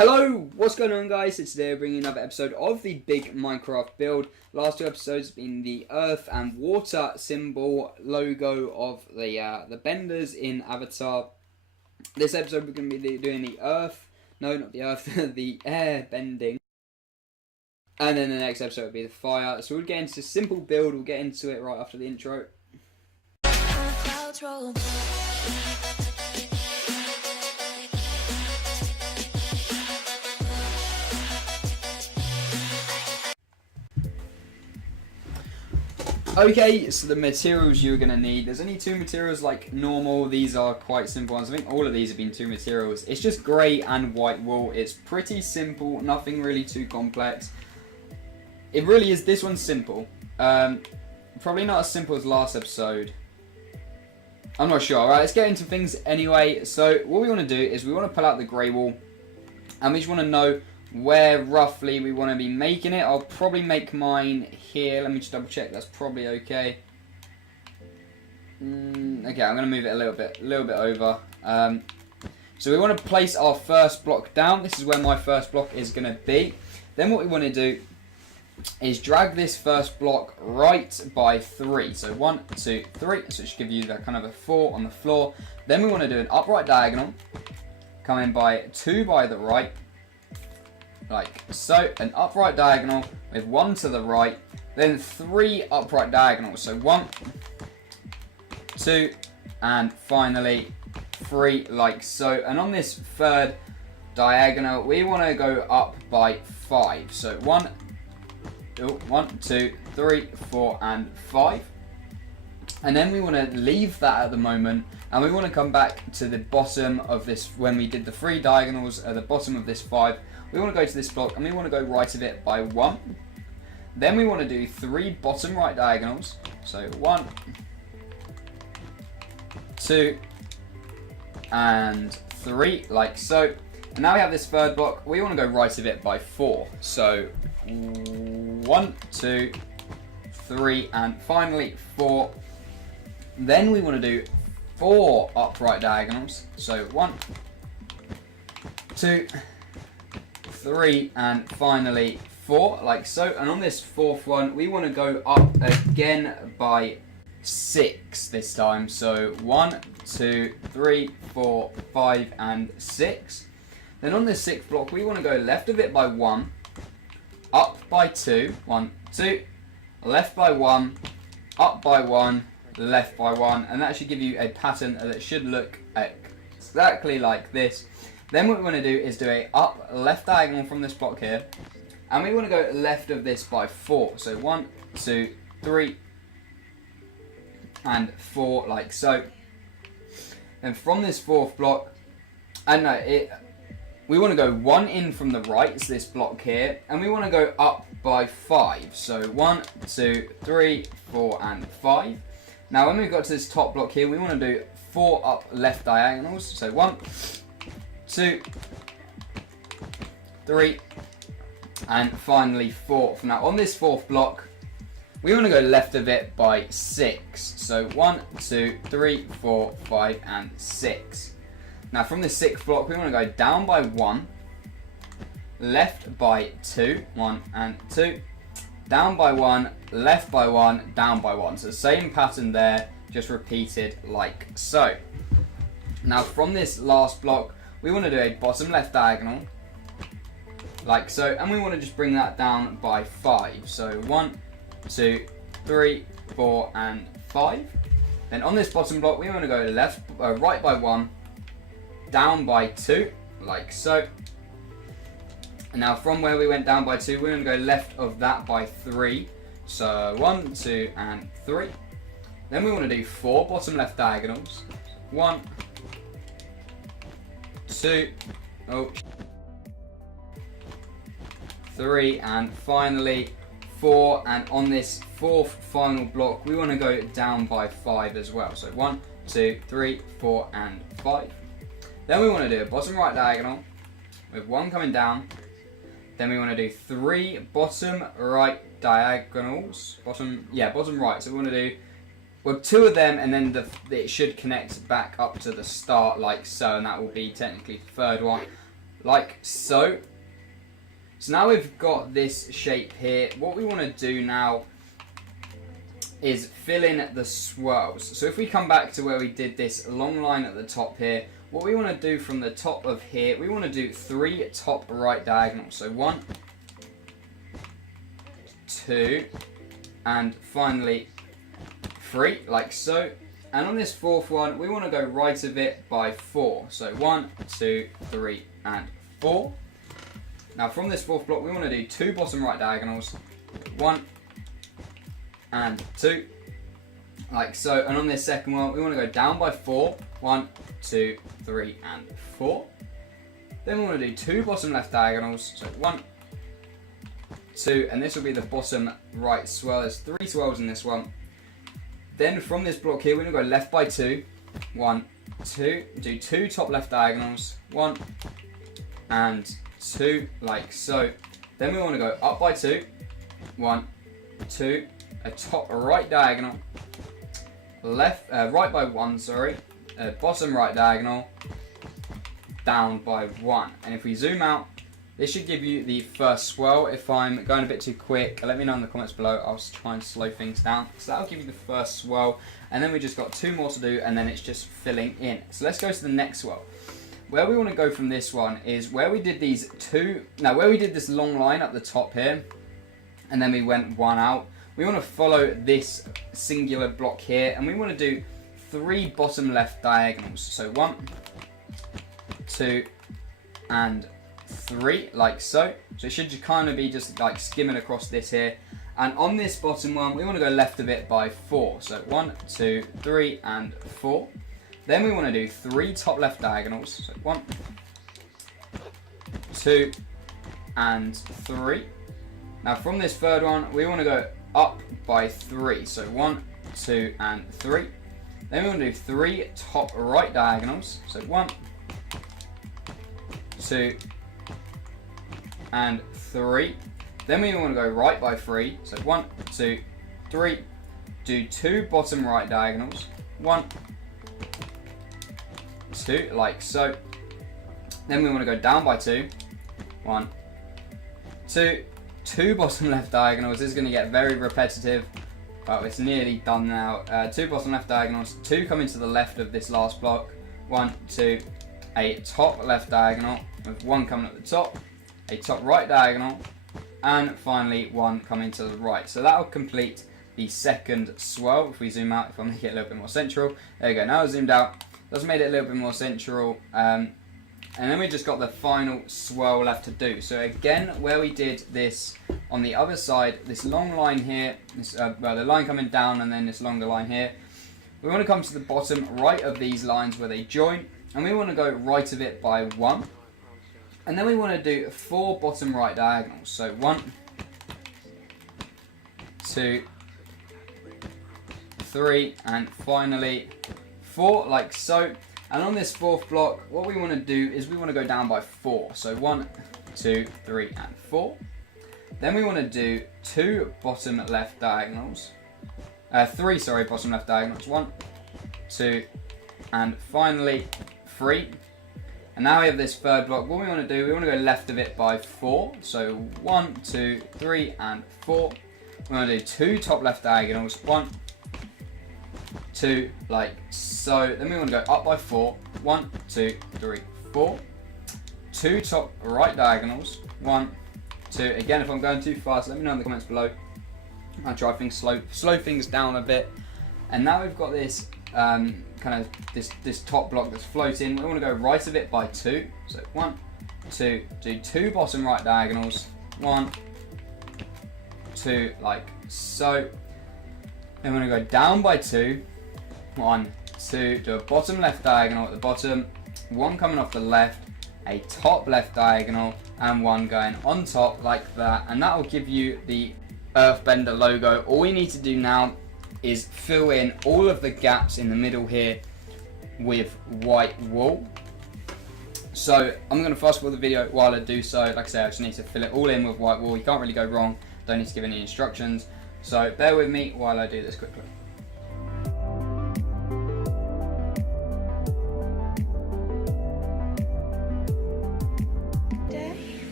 Hello, what's going on guys? So today we're bringing another episode of the big Minecraft build. Last two episodes have been the earth and water symbol logo of the benders in Avatar. This episode we're going to be doing the earth, no not the earth, the air bending. And then the next episode will be the fire. So we'll get into a simple build, we'll get into it right after the intro. Okay, so the materials you're going to need, there's only two materials like normal. These are quite simple ones. I think all of these have been two materials. It's just grey and white wool. It's pretty simple, nothing really too complex. It really is, this one's simple. Probably not as simple as last episode. I'm not sure. Alright, let's get into things anyway. So what we want to do is we want to pull out the grey wool. And we just want to know where roughly we want to be making it. I'll probably make mine here. Let me just double check. That's probably okay. Okay, I'm going to move it a little bit over. So we want to place our first block down. This is where my first block is going to be. Then what we want to do is drag this first block right by 3. So 1, 2, 3. So it should give you that kind of a 4 on the floor. Then we want to do an upright diagonal. Come in by 2 by the right. Like so, an upright diagonal with 1 to the right, then 3 upright diagonals. So 1, 2, and finally 3, like so. And on this third diagonal, we want to go up by 5. So 1, 2, 3, 4, and 5. And then we want to leave that at the moment, and we want to come back to the bottom of this, when we did the 3 diagonals at the bottom of this 5. We want to go to this block and we want to go right of it by 1. Then we want to do 3 bottom right diagonals. So 1, 2, and 3, like so. And now we have this third block. We want to go right of it by 4. So 1, 2, 3, and finally 4. Then we want to do 4 upright diagonals. So 1, 2, 3, and finally 4, like so. And on this fourth one, we want to go up again by 6 this time. So 1, 2, 3, 4, 5, and 6. Then on this 6th block, we want to go left of it by 1, up by 2, 1, 2, left by 1, up by 1, left by 1, and that should give you a pattern that should look exactly like this. Then what we want to do is do a up left diagonal from this block here, and we want to go left of this by 4. So 1, 2, 3, and 4, like so. And from this 4th block, we want to go 1 in from the right, so this block here, and we want to go up by 5. So 1, 2, 3, 4, and 5. Now when we've got to this top block here, we want to do 4 up left diagonals. So 1, 2, 3, and finally 4th. Now on this 4th block, we want to go left of it by 6. So 1, 2, 3, 4, 5, and 6. Now from this 6th block, we want to go down by 1, left by 2, 1 and 2, down by 1, left by 1, down by 1. So the same pattern there, just repeated like so. Now from this last block, we want to do a bottom left diagonal, like so, and we want to just bring that down by 5. So 1, 2, 3, 4, and 5. Then on this bottom block, we want to go right by 1, down by 2, like so. And now from where we went down by 2, we're going to go left of that by 3. So 1, 2, and 3. Then we want to do 4 bottom left diagonals. 1, 2, 3, and finally 4. And on this 4th final block, we want to go down by 5 as well. So 1, 2, 3, 4, and 5. Then we want to do a bottom right diagonal with 1 coming down. Then we want to do 3 bottom right diagonals. Bottom right. So we want to do Well, two of them, and then it should connect back up to the start like so, and that will be technically the third one. like so. So now we've got this shape here. What we want to do now is fill in the swirls. So if we come back to where we did this long line at the top here, what we want to do from the top of here, we want to do 3 top right diagonals. So 1, 2, and finally 3, like so. And on this 4th one, we want to go right of it by 4. So 1, 2, 3, and 4. Now from this 4th block, we want to do 2 bottom right diagonals, 1 and 2, like so. And on this 2nd one, we want to go down by 4, 1, 2, 3, and 4. Then we want to do 2 bottom left diagonals, so 1, 2, and this will be the bottom right swirl. There's 3 swirls in this one. Then from this block here, we're going to go left by 2, 1, 2, do 2 top left diagonals, 1 and 2, like so. Then we want to go up by 2, 1, 2, a top right diagonal, right by 1, sorry, bottom right diagonal, down by 1. And if we zoom out, this should give you the first swirl. If I'm going a bit too quick, let me know in the comments below. I'll try and slow things down. So that'll give you the first swirl, and then we just got 2 more to do, and then it's just filling in. So let's go to the next swirl. Where we want to go from this one is where we did these 2, where we did this long line up the top here, and then we went 1 out. We want to follow this singular block here, and we want to do 3 bottom left diagonals. So 1, 2, and 3, like so. So it should just kind of be just like skimming across this here. And on this bottom one, we want to go left of it by 4. So 1, 2, 3, and 4. Then we want to do 3 top left diagonals. So 1, 2, and 3. Now from this 3rd one, we want to go up by 3. So 1, 2, and 3. Then we want to do 3 top right diagonals. So 1, 2, and 3. Then we want to go right by 3. So 1, 2, 3. Do 2 bottom right diagonals. 1, 2, like so. Then we want to go down by 2. 1, 2. 2 bottom left diagonals. This is going to get very repetitive, but it's nearly done now. 2 bottom left diagonals. 2 coming to the left of this last block. 1, 2. A top left diagonal with 1 coming at the top. A top right diagonal, and finally 1 coming to the right. So that will complete the 2nd swirl. If we zoom out, if I make it a little bit more central, there you go. Now I've zoomed out, that's made it a little bit more central, and then we just got the final swirl left to do. So again, where we did this on the other side, this long line here, this, well, the line coming down and then this longer line here, we want to come to the bottom right of these lines where they join, and we want to go right of it by 1. And then we want to do 4 bottom right diagonals. So 1, 2, 3, and finally 4, like so. And on this 4th block, what we want to do is we want to go down by 4. So 1, 2, 3, and 4. Then we want to do 2 bottom left diagonals. 3, sorry, bottom left diagonals. 1, 2, and finally 3. And now we have this 3rd block. What we want to do, we want to go left of it by 4. So 1, 2, 3, and 4. We want to do 2 top left diagonals. 1, 2, like so. Then we want to go up by 4. 1, 2, 3, 4. 2 top right diagonals. 1, 2. Again, if I'm going too fast, let me know in the comments below. I'll try things slow things down a bit. And now we've got this kind of this top block that's floating. We want to go right of it by 2. So 1, 2, do 2 bottom right diagonals. 1, 2, like so. Then we're going to go down by 2. 1, 2, do a bottom left diagonal at the bottom. 1 coming off the left, a top left diagonal, and 1 going on top like that. And that will give you the Earthbender logo. All we need to do now is fill in all of the gaps in the middle here with white wool. So I'm going to fast forward the video while I do so. Like I say, I just need to fill it all in with white wool. You can't really go wrong. Don't need to give any instructions. So bear with me while I do this quickly.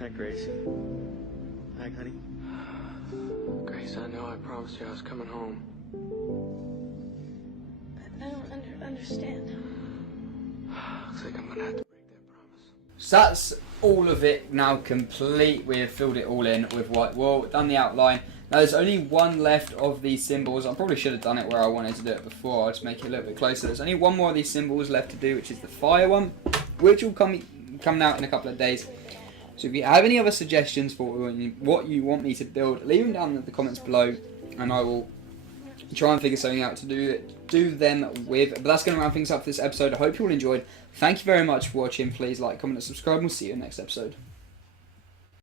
Hi, Grace. Hi, honey. Grace, I know I promised you I was coming home. I don't understand. Looks like I'm gonna have to break that promise. So that's all of it now complete. We have filled it all in with white wool, done the outline. Now there's only one left of these symbols. I probably should have done it where I wanted to do it before. I'll just make it a little bit closer. There's only one more of these symbols left to do, which is the fire one, which will come out in a couple of days. So if you have any other suggestions for what you want me to build, leave them down in the comments below, and I will try and figure something out to do them with. But that's going to round things up for this episode. I hope you all enjoyed. Thank you very much for watching. Please like, comment, and subscribe, and we'll see you in the next episode.